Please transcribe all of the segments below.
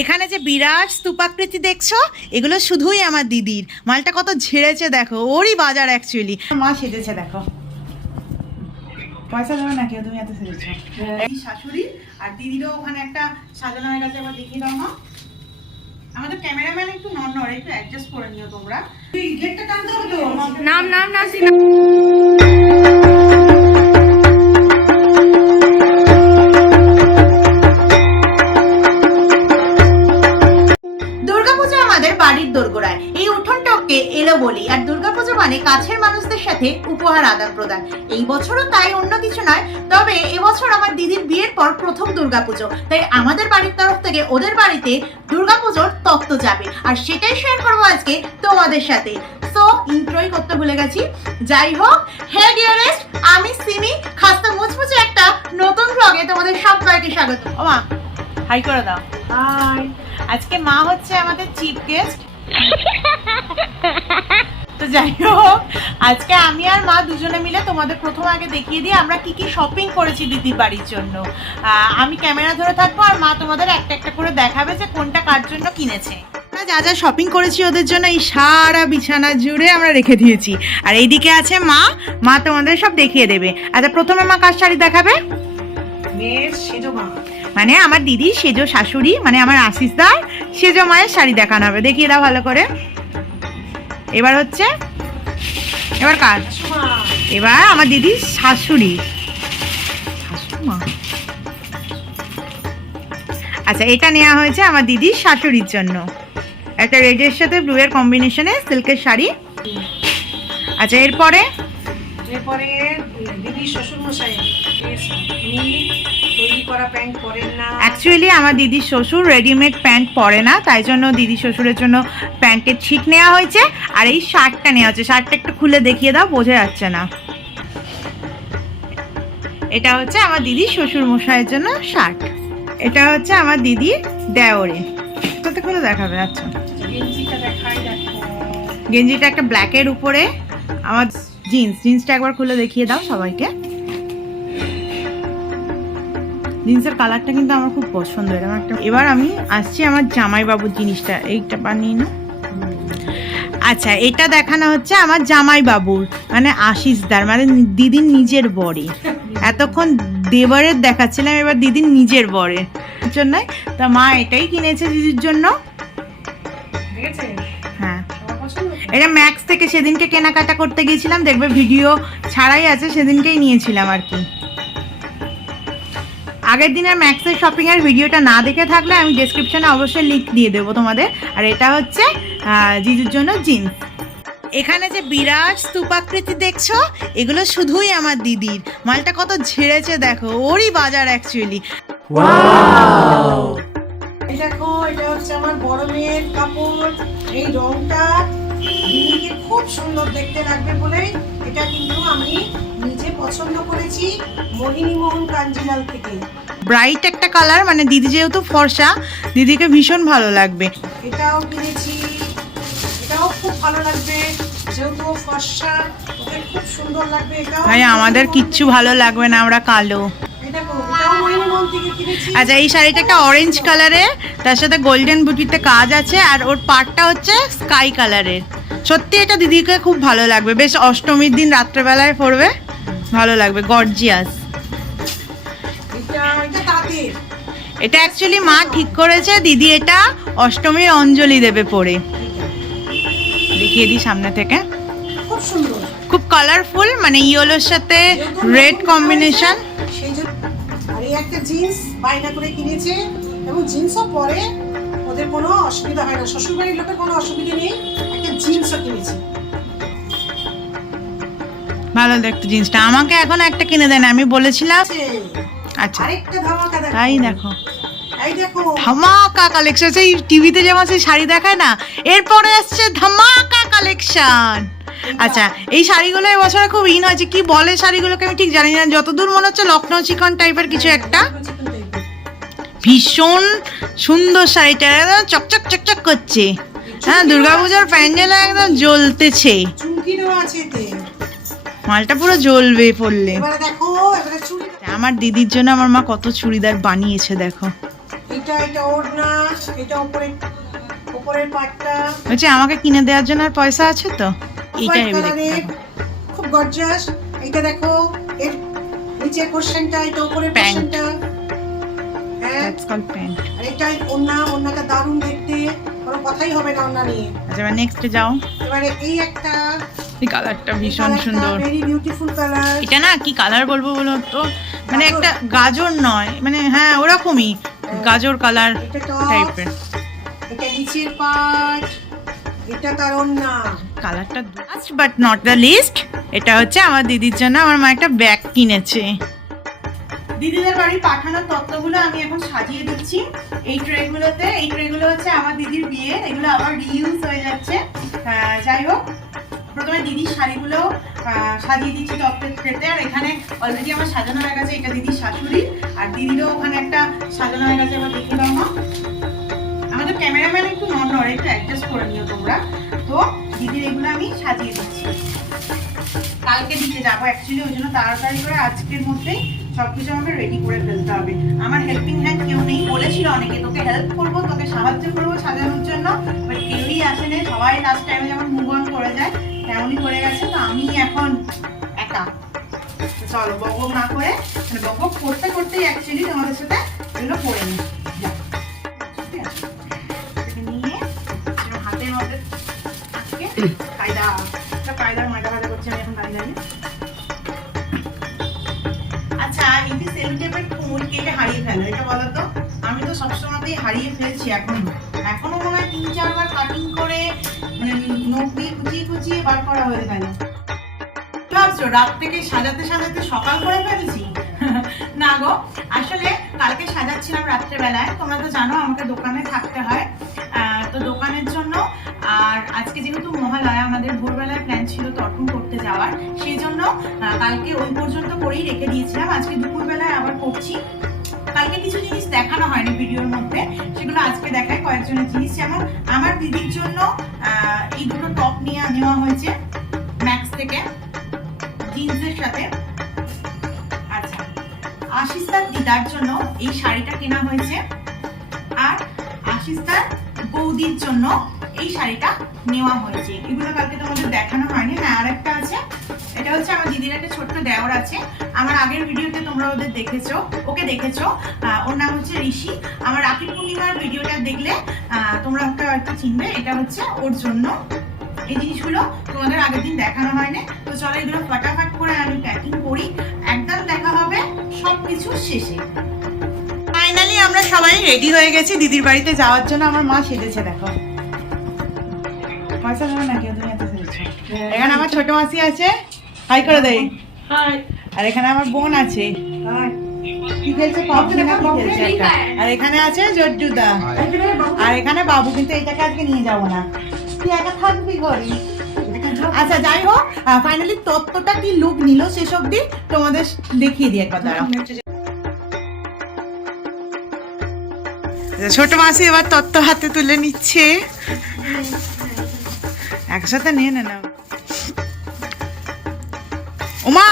এখানে যে বিরাট স্তূপাকৃতি দেখছো, এগুলো শুধুই আমার দিদির। মালটা কত ঝেড়েছে দেখো, ওরই বাজার অ্যাকচুয়ালি। মা সেজেছে দেখো, পয়সা দেবে না কেউ, তুমি এত সেজেছো। এই শাশুড়ি আর দিদিরও ওখানে একটা সাজানো হয়ে গেছে, এবার দেখিয়ে দাও না। আমাদের ক্যামেরাম্যান একটু নড়, একটু অ্যাডজাস্ট করে নিও তোমরা। গেটটা টানতে হবে তো। নাম দুর্গাপূজা আমাদের বাড়ির দোরগোড়ায়, এই উঠোনটাকে এলো বলি। আর দুর্গাপূজা মানে কাছের মানুষদের সাথে উপহার আদান প্রদান। এই বছরও তাই, অন্য কিছু নয়। তবে এবছর আমার দিদির বিয়ের পর প্রথম দুর্গাপুজো, তাই আমাদের বাড়ির তরফ থেকে ওদের বাড়িতে দুর্গাপুজোর তত্ত্ব যাবে, আর সেটাই শেয়ার করবো আজকে তোমাদের সাথে। তো ইন্ট্রোই করতে ভুলে গেছি। যাই হোক, হে ডিয়ারেস্ট, আমি সিমি, খাস্তা মুচমুচে একটা নতুন ব্লগে তোমাদের সবাইকে স্বাগত। ও মা, হাই করে দাও। হাই। আজকে মা হচ্ছে আমাদের চিফ গেস্ট। তো যাই হোক, আজকে আমি আর মা দুজনে মিলে তোমাদের প্রথম আগে দেখিয়ে দিই আমরা কি কি শপিং করেছি দিদির বাড়ির জন্য। আমি ক্যামেরা ধরে থাকবো আর মা তোমাদের একটা একটা করে দেখাবে যে কোনটা কার জন্য কিনেছে। যা যা শপিং করেছি ওদের জন্য এই সারা বিছানা জুড়ে আমরা রেখে দিয়েছি। আর এইদিকে আছে মা তোমাদের সব দেখিয়ে দেবে। আচ্ছা, প্রথমে মা কার শাড়ি দেখাবে? মেয়ের সেজো মা, মানে আমার দিদির সেজো শাশুড়ি, মানে আমার আশিসদার সেজো মায়ের শাড়ি দেখানো হবে। দেখিয়ে দাও ভালো করে। এবার হচ্ছে, এবার কার? এবার আমার দিদির শাশুড়ি, শাশুমা। আচ্ছা, এটা নেওয়া হয়েছে আমার দিদির শাশুড়ির জন্য, একটা রেডের সাথে ব্লু এর কম্বিনেশনে সিল্কের শাড়ি। আচ্ছা, এরপরে দিদির শ্বশুর মশাই তৈরি করা প্যান্ট পরেন না। অ্যাকচুয়ালি আমার দিদির শ্বশুর রেডিমেড প্যান্ট পরে না, তাই জন্য দিদি শ্বশুরের জন্য প্যান্টের ছিট নেওয়া হয়েছে। আর এই শার্টটা নেওয়া হচ্ছে। শার্টটা একটু খুলে দেখিয়ে দাও, বোঝা যাচ্ছে না। এটা হচ্ছে আমার দিদির শ্বশুর মশাইয়ের জন্য শার্ট। এটা হচ্ছে আমার দিদির দেওরে, কোথাতে খুলে দেখাবে? আচ্ছা, গেঞ্জিটা দেখাই, দেখো গেঞ্জিটা একটা ব্ল্যাকের উপরে। আমার জিন্সটা একবার খুলে দেখিয়ে দাও সবাইকে। জিন্সের কালারটা কিন্তু আমার খুব পছন্দ। এবার আমি আসছি আমার জামাইবাবুর জিনিসটা, এইটা বানিয়ে না। আচ্ছা, এটা দেখানো হচ্ছে আমার জামাইবাবুর, মানে আশিসদার, মানে দিদির নিজের বরে। এতক্ষণ দেবরের দেখাচ্ছিলাম, এবার দিদির নিজের বরের জন্যই। তা মা এটাই কিনেছে দিদির জন্য। হ্যাঁ, এটা ম্যাক্স থেকে সেদিনকে কেনাকাটা করতে গিয়েছিলাম, দেখবে ভিডিও ছাড়াই আছে, সেদিনকেই নিয়েছিলাম আর কি। আগের দিনের ম্যাক্সের শপিং এর ভিডিওটা না দেখে থাকলে আমি ডেসক্রিপশনে অবশ্যই লিংক দিয়ে দেবো তোমাদের। আর এটা হচ্ছে জিজুর জন্য জিন্স। এখানে যে বিরাট স্তূপাকৃতি দেখছো, এগুলো শুধুই আমার দিদির। মালটা কত ঝেড়েছে দেখো, ওরই বাজার অ্যাকচুয়ালি। এই দেখো, এটা হচ্ছে আমার বড় মেয়ের কাপড়। এই রংটা দিদিকে খুব সুন্দর দেখতে লাগবে বলে এটা কিন্তু আমি নিজে পছন্দ করেছি মোহিনী মোহন কাঞ্জিলাল থেকে। ব্রাইট একটা কালার, মানে দিদি যেহেতু ফর্সা, দিদিকে ভীষণ ভালো লাগবে। এটাও কিনেছি, এটাও খুব ভালো লাগবে, যেহেতু ফর্সা ওকে খুব সুন্দর লাগবে। এটাও ভাই আমাদের কিচ্ছু ভালো লাগবে না, আমরা কালো। আচ্ছা, এই শাড়িটা একটা অরেঞ্জ কালারের, তার সাথে গোল্ডেন বুটিতে কাজ আছে, আর ওর পাড়টা হচ্ছে স্কাই কালারের। সত্যি এটা দিদিকে খুব ভালো লাগবে, বেশ অষ্টমীর দিন রাত্রেবেলায় পরবে, ভালো লাগবে, গর্জিয়াস। এটা অ্যাকচুয়ালি মা ঠিক করেছে, দিদি এটা অষ্টমীর অঞ্জলি দেবে পরে। দেখিয়ে দিই সামনে থেকে, খুব সুন্দর, খুব কালারফুল, মানে ইয়েলোর সাথে রেড কম্বিনেশন। আর এই একটা জিন্স বাইনা করে কিনেছে, এবং জিন্সও পরে ওদের কোনো অসুবিধা হয় না, শ্বশুরবাড়ির লোকের কোনো অসুবিধা নেই। একটা জিন্সও কিনেছে, ভালো দেখতে জিন্সটা। আমাকে এখন একটা কিনে দেন, আমি বলেছিলাম। আচ্ছা, আরেকটা ধামাকা দেখো। তাই দেখো, এই দেখো ধামাকা কালেকশন। সেই টিভিতে যেমন সেই শাড়ি দেখায় না, এরপরে আসছে ধামাকা কালেকশন। আচ্ছা, এই শাড়িগুলো এবছরে খুব ইন হয়েছে। কি বলে শাড়িগুলোকে আমি ঠিক জানি না, যতদূর মনে হচ্ছে লখনৌ চিকন টাইপের কিছু একটা। ভীষণ সুন্দর শাড়িটা, একদম চকচক চকচক করছে। হ্যাঁ, দুর্গাপূজার প্যান্ডেলে একদম জ্বলতেছে। চুমকি দেওয়া আছে এতে, মালটা পুরো জ্বলবে পরলে। এবারে দেখো, এবারে চুড়ি। আমার দিদির জন্য আমার মা কত চুড়িদার বানিয়েছে দেখো। এটা শাড়িটা, এটা ওড়না, এটা উপরের পাটটা। বলছি আমাকে কিনে দেওয়ার জন্য আর পয়সা আছে তো? হোয়াইট কালারের, খুব গর্জাস। এটা দেখো, এর নিচের পোরশনটা, এটা উপরের পোরশনটা। হ্যাঁ, দ্যাটস কল্ড প্যান্ট। আর এটা ওড়নাটা দারুণ দেখতে, কোনো কথাই হবে না ওড়না নিয়ে। আচ্ছা, এবার নেক্সটে যাও। এবারে এই একটা, এই কালারটা ভীষণ সুন্দর। Very beautiful colour. এটা না কি কালার বলবো বলো তো, মানে একটা গাজর নয়, মানে হ্যাঁ ওরকমই গাজর কালার এটা টপ, টাইপের। এটা নিচের পাট, এটা তার ওড়না। কালারটা last but not the least, এটা হচ্ছে আমার দিদির জন্য আমার মা একটা ব্যাগ কিনেছে। দিদিদের বাড়ি পাঠানোর তত্ত্বগুলো আমি এখন সাজিয়ে দিচ্ছি এই ট্রেগুলোতে। এই ট্রেগুলো হচ্ছে আমার দিদির বিয়ে, এগুলো আবার রিইউজ হয়ে যাচ্ছে। যাই হোক, প্রথমে দিদির শাড়িগুলো সাজিয়ে দিচ্ছি তত্ত্বের ট্রেতে। আর এখানে অলরেডি আমার সাজানো হয়ে গেছে, এটা দিদির শাশুড়ি, আর দিদিরও ওখানে একটা সাজানো হয়ে গেছে। এবার দেখে দাও মা, আমাদের ক্যামেরাম্যান একটু নড়, একটু অ্যাডজাস্ট করে নিও তোমরা। তো দিদির এগুলো আমি সাজিয়ে দিচ্ছি, কালকে দিতে যাবো অ্যাকচুয়ালি, ওই জন্য তাড়াতাড়ি করে আজকের মধ্যেই সবকিছু আমাকে রেডি করে ফেলতে হবে। আমার হেল্পিং হ্যান্ড কেউ নেই, বলেছিল অনেকে তোকে হেল্প করবো, তোকে সাহায্য করবো সাজানোর জন্য, বাট কেউই আসেনি। সবাই লাস্ট টাইমে যেমন মুভ অন করে যায় তেমনই করে গেছে, তো আমি এখন একা। চলো বকবক না করে, মানে বকবক করতে করতেই অ্যাকচুয়ালি তোমাদের সাথে এগুলো করে নিই। নিয়ে হাতের মধ্যে কায়দার মাথা ব্যথা করছে আমি এখন দাঁড়িয়ে দাঁড়িয়ে। আচ্ছা, এই যে সেল টেপের ফুল কেটে হারিয়ে ফেলো, এটা বলো তো? আমি তো সবসময়তেই হারিয়ে ফেলছি, এখনো মনে হয় 3-4 বার কাটিং করে, মানে নখ দিয়ে কুচিয়ে বার করা হয়ে গেল। ভাবছো রাত থেকে সাজাতে সাজাতে সকাল করে ফেলেছি? না গো, আসলে কালকে সাজাচ্ছিলাম রাত্রেবেলায়। তোমরা তো জানো আমাকে দোকানে থাকতে হয়, তো দোকানের জন্য। আর আজকে যেহেতু মহালয়া, আমাদের ভোরবেলায় প্ল্যান ছিল তর্পণ করতে যাওয়ার, সেই জন্য কালকে ওই পর্যন্ত করেই রেখে দিয়েছিলাম। আজকে দুপুরবেলায় আবার করছি। কালকে কিছু জিনিস দেখানো হয়নি ভিডিওর মধ্যে, সেগুলো আজকে দেখায় কয়েকজনের জিনিস। যেমন আমার দিদির জন্য এই দুটো টপ নেওয়া হয়েছে ম্যাক্স থেকে, জিন্সের সাথে। আচ্ছা, আশিসদার দিদার জন্য এই শাড়িটা কেনা হয়েছে, আর আশিসদার বৌদির জন্য এই শাড়িটা নেওয়া হয়েছে। এগুলো কালকে তোমাদের দেখানো হয়নি। হ্যাঁ, আর একটা আছে, এটা হচ্ছে আমার দিদির একটা ছোট্ট দেওর আছে, আমার আগের ভিডিওতে তোমরা ওকে দেখেছো। ওর নাম হচ্ছে ঋষি। আমার রাখি পূর্ণিমার ভিডিওটা দেখলে তোমরা ওকে হয়তো চিনবে। এটা হচ্ছে ওর জন্য। এই জিনিসগুলো তোমাদের আগের দিন দেখানো হয়নি, তো চলো এগুলো ফটাফট করে আমি প্যাকিং করি, একদম দেখা হবে সবকিছু শেষে। ফাইনালি আমরা সবাই রেডি হয়ে গেছি দিদির বাড়িতে যাওয়ার জন্য। আমার মা সেজেছে, দেখো। পয়সা দেবে নাকি? তুমি এত সেজেছো। এখানে আমার ছোট মাসি আছে, হাই করে দেই। আর এখানে আমার বোন আছে, কি খেলছে? পাবজি না কি খেলছে একটা। আর এখানে আছে জড্ডুদা, আর এখানে বাবু। কিন্তু এটাকে আজকে নিয়ে যাবো না, তুই একা থাকবি ঘরে। আচ্ছা, যাই হোক, ফাইনালি তত্ত্বটা কি লুক নিল সেসব দিন তোমাদের দেখিয়ে দিয়ে একবার। দাঁড়াও, ছোট মাসি এবার তত্ত্ব হাতে তুলে নিচ্ছে, একসাথে নিয়ে না। ওমা,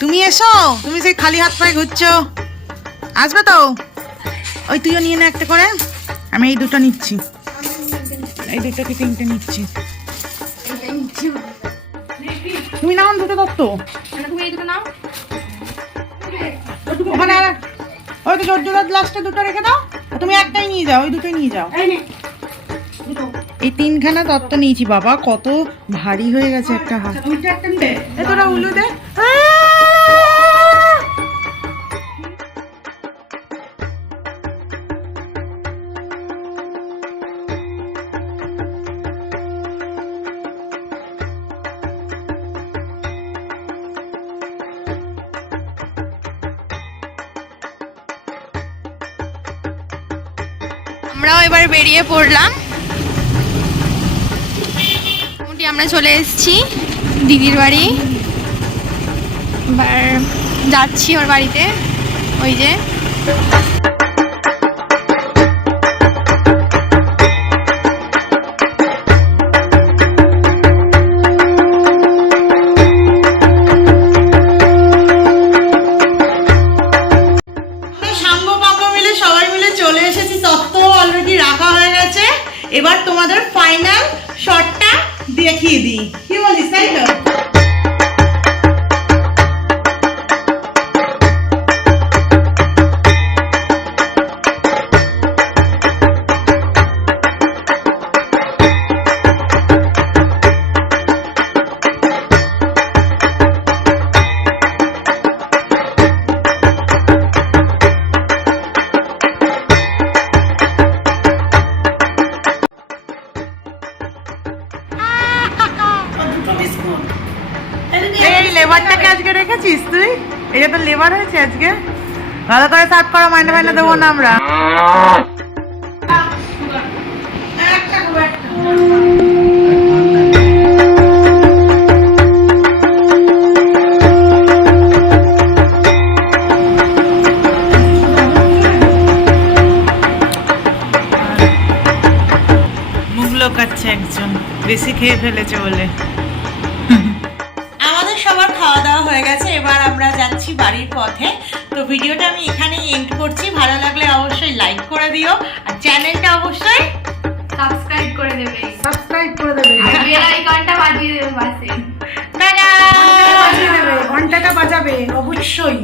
তুমি এসো, তুমি সেই খালি হাত পায়ে ঘুরছো, আসবে তো? ওই তুইও নিয়ে নে একটা করে, আমি এই দুটো নিচ্ছি, এই দুটো কি 3টে নিচ্ছি। তুমি নাও দুটো তত্ত্ব, তুমি এই দুটো নাও। ওখানে ওই তো জোর লাস্টে দুটো রেখে দাও, তুমি একটাই নিয়ে যাও, ওই দুটোই নিয়ে যাও। এই 3খানা তত্ত্ব নিয়েছি বাবা, কত ভারী হয়ে গেছে একটা হাত। তোরা উলু দে। আমরাও এবার বেরিয়ে পড়লাম। মোটামুটি আমরা চলে এসেছি দিদির বাড়ি, এবার যাচ্ছি ওর বাড়িতে। ওই যে সাঙ্গ পাঙ্গ মিলে সবাই মিলে চলে এসেছি এবার তোমাদের ফাইনাল শটটা দেখিয়ে দিই, কি বলিস তাই তো? দুটো বিস্কুট এই লেবারটাকে আজকে রেখেছিস তুই? এটা তো লেবার হয়েছে আজকে। ভালো করে সার্ভ করো, মাইনে মাইনে দেবো না আমরা। একটা খাবো, একটা। মুখ লোকাচ্ছে একজন, বেশি খেয়ে ফেলেছে বলে। আমাদের সবার খাওয়া দাওয়া হয়ে গেছে, এবার আমরা যাচ্ছি বাড়ির পথে। তো ভিডিওটা আমি এখানেই এন্ড করছি। ভালো লাগলে অবশ্যই লাইক করে দিও, আর চ্যানেলটা অবশ্যই সাবস্ক্রাইব করে দেবে, সাবস্ক্রাইব করে দেবে, বেল আইকনটা বাজিয়ে দেবে পাশে। টাটা। বাজিয়ে দেবে, ঘন্টাটা বাজাবে অবশ্যই।